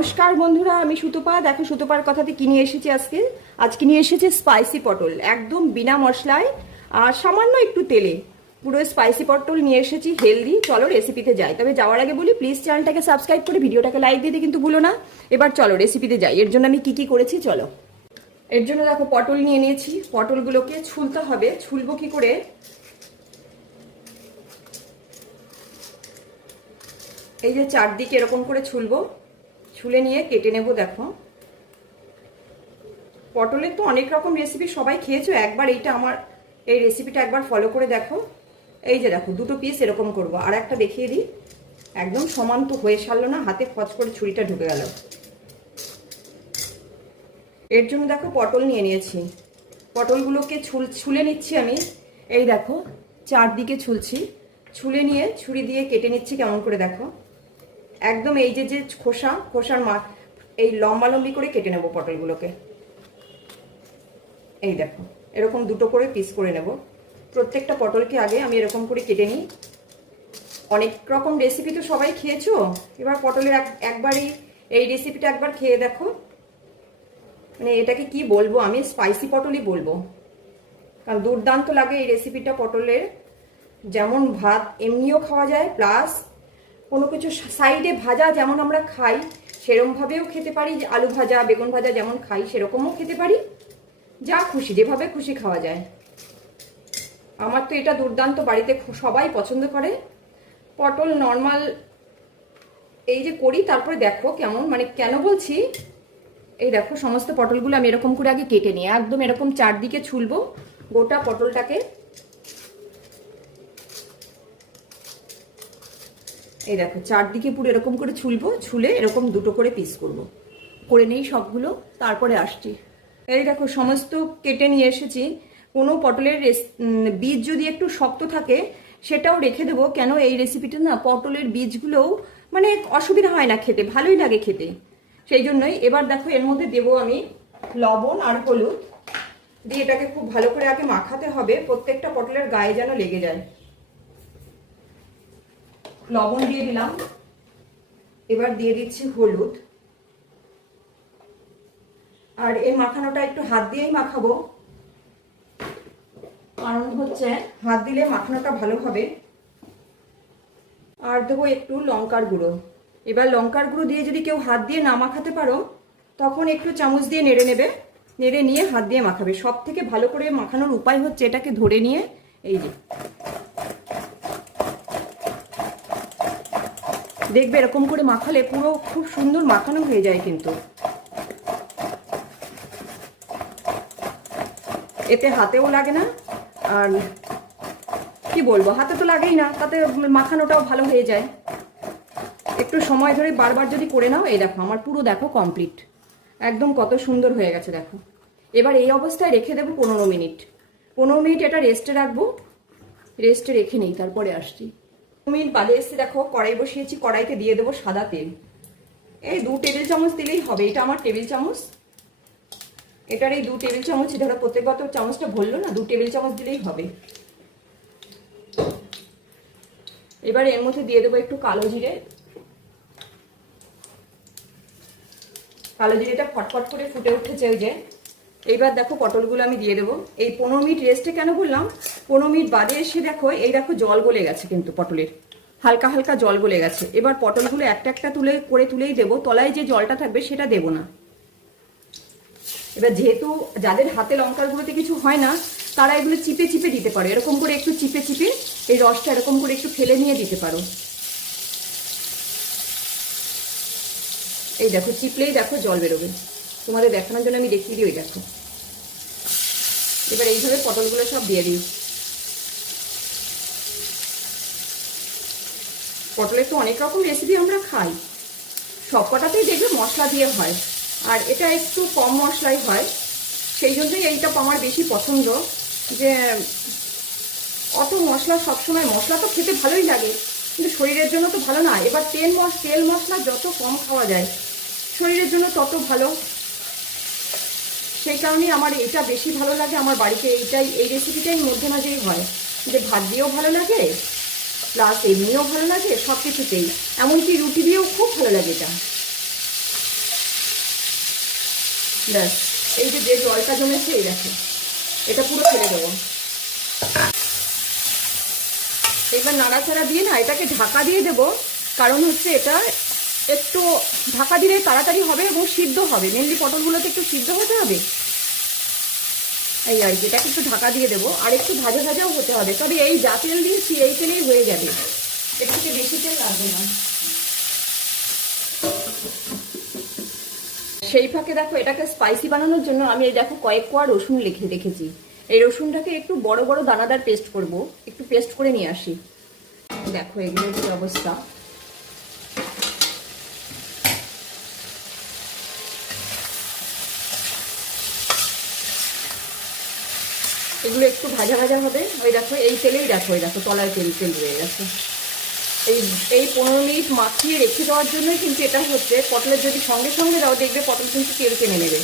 নমস্কার বন্ধুরা, আমি সুতপা। দেখো সুতপার কথাতে কি নিয়ে এসেছি আজকে? আজকে নিয়ে এসেছি স্পাইসি পটল, একদম বিনা মশলায় আর সামান্য একটু তেলে। পুরো স্পাইসি পটল নিয়ে এসেছি হেলদি চলো রেসিপিতে যাই। তবে যাওয়ার আগে বলি প্লিজ চ্যানেলটাকে সাবস্ক্রাইব করে ভিডিওটাকে লাইক দিতে কিন্তু ভুলো না। এবার চলো রেসিপিতে যাই। এর জন্য আমি কি কি করেছি, চলো। এর জন্য দেখো পটল নিয়ে নিয়েছি। পটলগুলোকে ছুলতে হবে। ছুলবো কি করে? এই যে চারদিকে এরকম করে ছুলবো। ছুলে নিয়ে কেটে নেব, দেখো। পটলের তো অনেক রকম রেসিপি সবাই খেয়েছো? একবার এইটা আমার, এই রেসিপিটা একবার ফলো করে দেখো। এই যে দেখো, দুটো পিস এরকম করব। আর একটা দেখিয়ে দিই। একদম সমান তো হয়ে সারলো না, হাতে খচ করে ছুরিটা ঢুকে গেল। এর জন্য দেখো পটল নিয়ে নিয়েছি। পটলগুলোকে ছুল, ছুলে নিচ্ছি আমি। এই দেখো, চারদিকে ছুলছি। ছুলে নিয়ে ছুরি দিয়ে কেটে নিচ্ছি, কেমন করে দেখো। একদম এই যে যে খোসা, খোসার মা এই লম্বা লম্বি করে কেটে নেব পটলগুলোকে। এই দেখো, এরকম দুটো করে পিস করে নেব। প্রত্যেকটা পটলকে আগে আমি এরকম করে কেটে নিই। অনেক রকম রেসিপি তো সবাই খেয়েছো? এবার পটলের একবারই এই রেসিপিটা একবার খেয়ে দেখো। মানে এটাকে কি বলব? আমি স্পাইসি পটলই বলব। কারণ দুর্দান্ত লাগে এই রেসিপিটা পটলের। যেমন ভাত এমনিও খাওয়া যায় প্লাস কোনো কিছু সাইডে ভাজা যেমন আমরা খাই সেরমভাবেও খেতে পারি। আলু ভাজা, বেগুন ভাজা যেমন খাই, সেরকমও খেতে পারি। যা খুশি, যেভাবে খুশি খাওয়া যায়। আমার তো এটা দুর্দান্ত বাড়িতে সবাই পছন্দ করে। পটল নর্মাল এই যে করি, তারপরে দেখো কেমন মানে কেন বলছি? এই দেখো, সমস্ত পটলগুলো আমি এরকম করে আগে কেটে নিই। একদম এরকম চারদিকে ছুলবো, গোটা পটলটাকে। এই দেখো, চারদিকে পুরো এরকম করে ছুলবো, ছুলে এরকম দুটো করে পিস করব। করে নেই সবগুলো, তারপরে আসছি। এই দেখো, সমস্ত কেটে নিয়ে এসেছি। কোনো পটলের বীজ যদি একটু শক্ত থাকে, সেটাও রেখে দেবো। কেন এই রেসিপিটা না, পটলের বীজগুলোও মানে অসুবিধা হয় না খেতে, ভালোই লাগে খেতে। সেই জন্যই এবার দেখো, এর মধ্যে দেবো আমি লবণ আর হলুদ। দিয়ে এটাকে খুব ভালো করে আগে মাখাতে হবে, প্রত্যেকটা পটলের গায়ে যেন লেগে যায়। লবণ দিয়ে দিলাম। এবার দিয়ে দিচ্ছি হলুদ। আর এই মাখানোটা একটু হাত দিয়েই মাখাবো। কারণ হচ্ছে হাত দিলে মাখানোটা ভালো হবে। আর দেবো একটু লঙ্কার গুঁড়ো। এবার লঙ্কার গুঁড়ো দিয়ে যদি কেউ হাত দিয়ে না মাখাতে পারো, তখন একটু চামচ দিয়ে নেড়ে নেবে। নেড়ে নিয়ে হাত দিয়ে মাখাবে। সব থেকে ভালো করে মাখানোর উপায় হচ্ছে এটাকে ধরে নিয়ে, এই যে দেখবে এরকম করে মাখালে পুরো খুব সুন্দর মাখানো হয়ে যায় কিন্তু। এতে হাতেও লাগে না, আর কি বলব, হাতে তো লাগেই না, তাতে মাখানোটাও ভালো হয়ে যায়। একটু সময় ধরে বারবার যদি করে নাও, এই দেখো, আমার পুরো দেখো কমপ্লিট একদম কত সুন্দর হয়ে গেছে, দেখো। এবার এই অবস্থায় রেখে দেবো পনেরো মিনিট। পনেরো মিনিট এটা রেস্টে রাখব। রেস্টে রেখে নেই, তারপরে আসছি। মিনিট বাদে এসে দেখো, কড়াই বসিয়েছি, কড়াইতে দিয়ে দেবো সাদা তেল। এই দু টেবিল চামচ দিলেই হবে, এটা আমার টেবিল চামচ। এটার এই দু টেবিল চামচ, ধরো প্রত্যেকবার তো চামচটা ভরলো না, দু টেবিল চামচ দিলেই হবে। এবার এর মধ্যে দিয়ে দেবো একটু কালো জিরে। কালো জিরেটা ফটফট করে ফুটে উঠেছে ওই যে। এইবার দেখো পটলগুলো আমি দিয়ে দেবো। এই পনেরো মিনিট রেস্টে কেন বললাম? পনেরো মিনিট বাদে এসে দেখো, এই দেখো জল গলে গেছে কিন্তু পটলের। হালকা হালকা জল গলে গেছে। এবার পটলগুলো একটা একটা তুলে, করে তুলেই দেবো। তলায় যে জলটা থাকবে সেটা দেবো না। এবার যেহেতু যাদের হাতে লঙ্কার গুঁড়োতে কিছু হয় না, তারা এগুলো চিপে চিপে দিতে পারো। এরকম করে একটু চিপে চিপে এই রসটা এরকম করে একটু ফেলে নিয়ে দিতে পারো। এই দেখো, চিপলেই দেখো জল বেরোবে। তোমাদের দেখানোর জন্য আমি দেখিয়ে দিই ওই দেখো। এবার এইভাবে পটলগুলো সব দিয়ে দিই। পটলের তো অনেক রকম রেসিপি আমরা খাই। সব কটাতেই দেখবে মশলা দিয়ে হয়। আর এটা একটু কম মশলাই হয়। সেই জন্যই এইটা আমার বেশি পছন্দ যে, অত মশলা সবসময়, মশলা তো খেতে ভালোই লাগে, কিন্তু শরীরের জন্য তো ভালো না। এবার তেল মশ, তেল মশলা যত কম খাওয়া যায়, শরীরের জন্য তত ভালো। সেই কারণেই আমার এটা বেশি ভালো লাগে, আমার বাড়িতে এইটাই, এই রেসিপিটাই মধ্যে মাঝেই হয়। যে ভাত দিয়েও ভালো লাগে প্লাস এমনিও ভালো লাগে সব কিছুতেই এমনকি রুটি দিয়েও খুব ভালো লাগে এটা। ব্যাস, এই যে যে জলটা জমেছে, এই দেখো। এটা পুরো ফেলে দেবো। এবার নাড়াচাড়া দিয়ে না, এটাকে ঢাকা দিয়ে দেবো। কারণ হচ্ছে এটা একটু ঢাকা দিলে তাড়াতাড়ি হবে এবং সিদ্ধ হবে। মেনলি পটলগুলোতে একটু সিদ্ধ হতে হবে? এই আর কি, এটাকে একটু ঢাকা দিয়ে দেবো। আর একটু ভাজা ভাজাও হতে হবে। তবে এই যা তেল দিয়েছি, এই তেলেই হয়ে যাবে। এর থেকে বেশি তেল লাগবে না। সেই ফাঁকে দেখো, এটাকে স্পাইসি বানানোর জন্য আমি এই দেখো কয়েক কোয়া রসুন লিখে রেখেছি। এই রসুনটাকে একটু বড় বড় দানাদার পেস্ট করব। একটু পেস্ট করে নিয়ে আসি। দেখো এগুলোর কি অবস্থা। এগুলো একটু ভাজা ভাজা হবে। ওই দেখো, এই তেলেই দেখো ওই দেখো, তলায় তেল তেল রয়ে গেছে। এই এই পনেরো মিনিট মাখিয়ে রেখে দেওয়ার জন্যই কিন্তু এটা হচ্ছে, পটলের যদি সঙ্গে সঙ্গে দাও, দেখবে পটল কিন্তু তেল কেনে নেবে।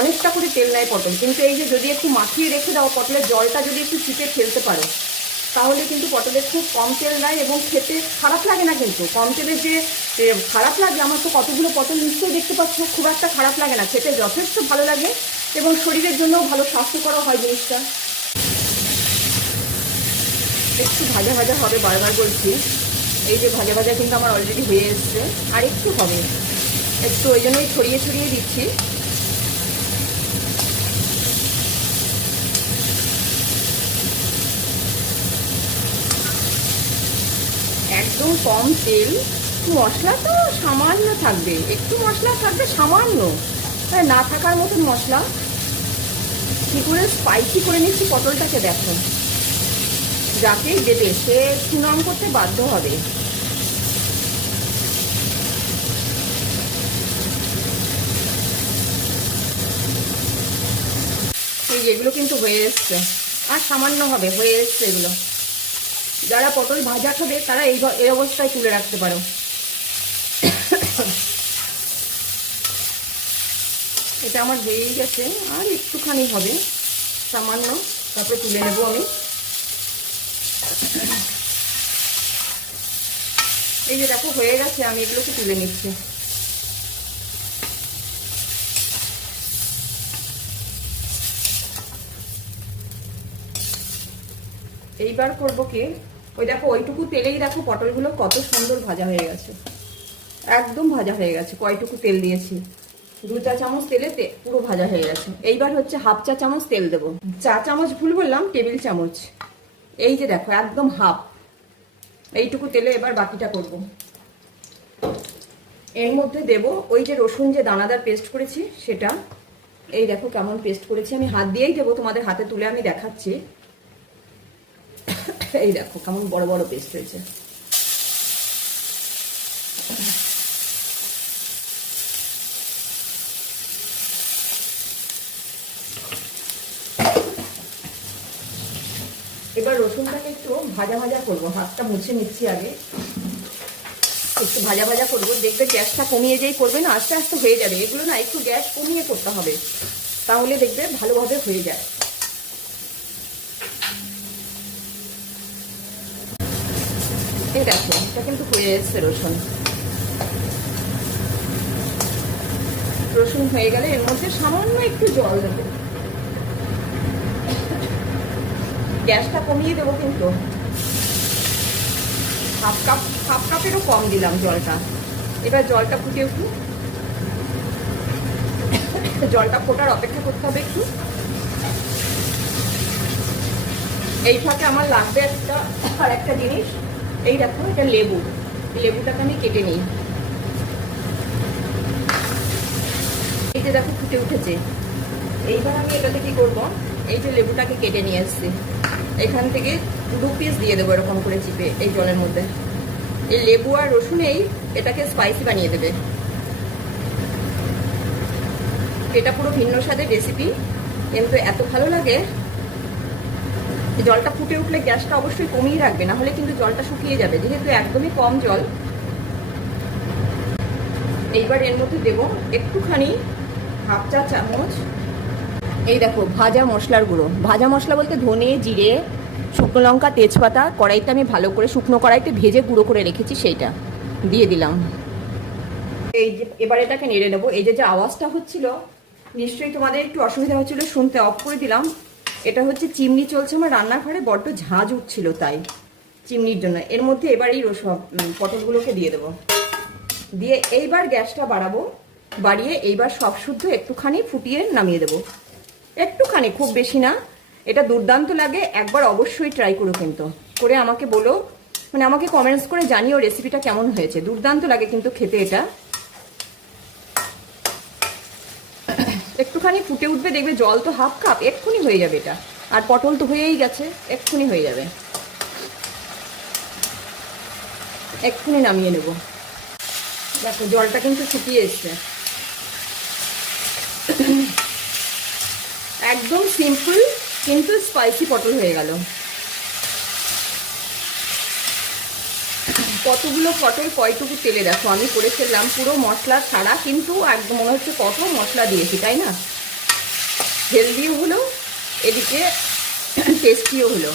অনেকটা করে তেল নেয় পটল। কিন্তু এই যে যদি একটু মাখিয়ে রেখে দাও, পটলের জলটা যদি একটু চিপে ফেলতে পারো তাহলে কিন্তু পটলের খুব কম তেল নেয় এবং খেতে খারাপ লাগে না কিন্তু। কম তেলের যে খারাপ লাগে, আমার তো কতগুলো পটল নিশ্চয়ই দেখতে পাচ্ছ, খুব একটা খারাপ লাগে না। খেতে যথেষ্ট ভালো লাগে এবং শরীরের জন্যও ভালো স্বাস্থ্যকর হয় জিনিসটা। একটু ভাজা ভাজা হবে বারবার বলছি। এই যে ভাজা ভাজা কিন্তু আমার অলরেডি হয়ে এসছে। আর একটু হবে। একটু ওই জন্যই ছড়িয়ে ছড়িয়ে দিচ্ছি। একদম কম তেল। মশলা তো সামান্য থাকবে। একটু মশলা থাকবে সামান্য। না থাকার মতন মশলা। কী করে স্পাইসি করে নিচ্ছি পটলটাকে দেখো। যাকেই দেবে, সে সুনাম করতে বাধ্য হবে। এগুলো কিন্তু হয়ে এসছে। আর সামান্য হবে, হয়ে এসছে এগুলো। যারা পটল ভাজা খাবে, তারা এই এই অবস্থায় তুলে রাখতে পারো। এটা আমার হয়েই গেছে, আর একটুখানি হবে, সামান্য। তারপরে তুলে নেব আমি। এই যে দেখো, হয়ে গেছে, আমি এগুলোকে তুলে নিচ্ছি। এইবার করব কি? ওই দেখো, ওইটুকু তেলেই দেখো পটলগুলো কত সুন্দর ভাজা হয়ে গেছে। একদম ভাজা হয়ে গেছে, কয়টুকু তেল দিয়েছি। দু চা চামচ তেলে পুরো ভাজা হয়ে গেছে। এইবার হচ্ছে হাফ চা চামচ তেল দেবো। চা চামচ ভুল বললাম, টেবিল চামচ। এই যে দেখো, একদম হাফ। এইটুকু তেলে এবার বাকিটা করব। এর মধ্যে দেব ওই যে রসুন যে দানাদার পেস্ট করেছি, সেটা। এই দেখো কেমন পেস্ট করেছি, আমি হাত দিয়েই দেবো, তোমাদের হাতে তুলে আমি দেখাচ্ছি। এই দেখো কেমন বড় বড় পেস্ট হয়েছে। এবার রসুনটাকে একটু ভাজা ভাজা করব, হাতটা মুছে নিচ্ছি আগে। একটু ভাজা ভাজা করব, দেখবে গ্যাসটা কমিয়ে যেই করবে না, আস্তে আস্তে হয়ে যাবে। এগুলো না একটু গ্যাস কমিয়ে করতে হবে, তাহলে দেখবে ভালোভাবে হয়ে যায়। এই দেখো, এটা কিন্তু হয়ে এসছে রসুন। রসুন হয়ে গেলে এর মধ্যে সামান্য একটু জল দেবে। গ্যাসটা কমিয়ে দেবো কিন্তু। হাফ কাপ, হাফ কাপেরও কম দিলাম জলটা। এবার জলটা ফুটে উঠু জলটা ফোটার অপেক্ষা করতে হবে একটু। এই ফাঁকে আমার লাগবে একটা, আর একটা জিনিস। এই দেখো, এটা লেবু। লেবুটাকে আমি কেটে নিই। এই যে দেখো, ফুটে উঠেছে। এইবার আমি এটাতে কি করব? এই যে লেবুটাকে কেটে নিয়ে এসছি। এখান থেকে দু পিস দিয়ে দেবো এরকম করে চিপে এই জলের মধ্যে। এই লেবু আর রসুনেই এটাকে স্পাইসি বানিয়ে দেবে। এটা পুরো ভিন্ন স্বাদের রেসিপি কিন্তু এত ভালো লাগে জলটা ফুটে উঠলে গ্যাসটা অবশ্যই কমিয়ে রাখবে, না হলে কিন্তু জলটা শুকিয়ে যাবে। যেহেতু একদমই কম জল, এইবার এর মধ্যে দেব একটুখানি হাফ চা চামচ। এই দেখো, ভাজা মশলার গুঁড়ো। ভাজা মশলা বলতে ধনে, জিরে, শুকনো লঙ্কা, তেজপাতা, কড়াইতে আমি ভালো করে শুকনো কড়াইতে ভেজে গুঁড়ো করে রেখেছি সেইটা। দিয়ে দিলাম। এই যে, এবার এটাকে নেড়ে নেব। এই যে যে আওয়াজটা হচ্ছিল, নিশ্চয়ই তোমাদের একটু অসুবিধা হচ্ছিল, শুনতে অফ করে দিলাম। এটা হচ্ছে চিমনি চলছে আমার রান্নাঘরে, বড্ড ঝাঁঝ উঠছিল তাই চিমনির জন্য। এর মধ্যে এবার এই পটলগুলোকে দিয়ে দেবো। দিয়ে এইবার গ্যাসটা বাড়াবো, বাড়িয়ে এইবার সব শুদ্ধ একটুখানি ফুটিয়ে নামিয়ে দেবো। একটুখানি, খুব বেশি না। এটা দুর্দান্ত লাগে, একবার অবশ্যই ট্রাই করো কিন্তু। করে আমাকে বলো মানে আমাকে কমেন্টস করে জানিও রেসিপিটা কেমন হয়েছে। দুর্দান্ত লাগে কিন্তু খেতে এটা। একটুখানি ফুটে উঠবে, দেখবে জল তো হাফ কাপ এক্ষুনি হয়ে যাবে এটা। আর পটল তো হয়েই গেছে, এক্ষুনি হয়ে যাবে। এক্ষুনি নামিয়ে নেব। দেখো, জলটা কিন্তু শুকিয়ে এসছে। একদম সিম্পল কিন্তু স্পাইসি পটল হয়ে গেল। কতগুলো পটল কয়টুকু তেলে? দেখো, আমি করে ফেললাম পুরো মশলা ছাড়া, কিন্তু একদম মনে হচ্ছে কত মশলা দিয়েছি, তাই না? হেলদিও হলো, এদিকে টেস্টিও হলো।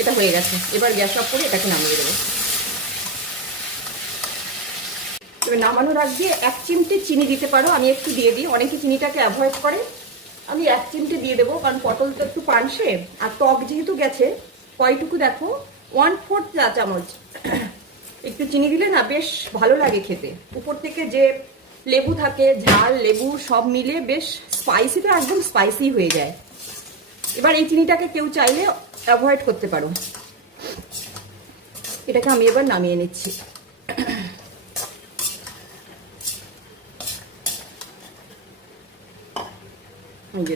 এটা হয়ে গেছে। এবার গ্যাস অফ করে এটাকে নামিয়ে দেবো। এবার নামানোর আগ এক চিমটে চিনি দিতে পারো, আমি একটু দিয়ে দিই। অনেকে চিনিটাকে অ্যাভয়েড করে। আমি এক চিমটে দিয়ে দেবো, কারণ পটল তো একটু পানসে। আর টক যেহেতু গেছে, কয়টুকু দেখো? ওয়ান ফোর্থ চা চামচ একটু চিনি দিলে না বেশ ভালো লাগে খেতে। উপর থেকে যে লেবু থাকে, ঝাল, লেবু সব মিলে বেশ স্পাইসিটা একদম স্পাইসি হয়ে যায়। এবার এই চিনিটাকে কেউ চাইলে অ্যাভয়েড করতে পারো। এটাকে আমি এবার নামিয়ে নিচ্ছি।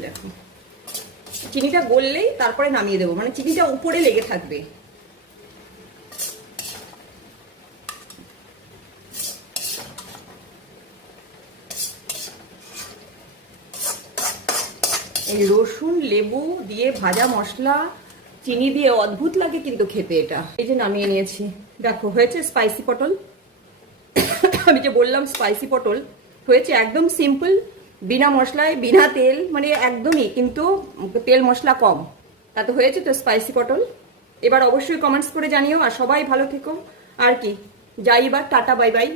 দেখো। চিনিটা গললেই তারপরে নামিয়ে দেবো। মানে চিনিটা উপরে লেগে থাকবে। এই রসুন, লেবু দিয়ে ভাজা মশলা, চিনি দিয়ে অদ্ভুত লাগে কিন্তু খেতে এটা। এই যে নামিয়ে নিয়েছি। দেখো, হয়েছে স্পাইসি পটল। আমি যে বললাম স্পাইসি পটল, হয়েছে একদম সিম্পল বিনা মশলায়, বিনা তেল মানে একদমই, কিন্তু তেল মশলা কম। তাতে হয়েছে তো স্পাইসি পটল। এবার অবশ্যই কমেন্টস করে জানিও, আর সবাই ভালো থেকো। আর কি, যাই এবার, টাটা বাই বাই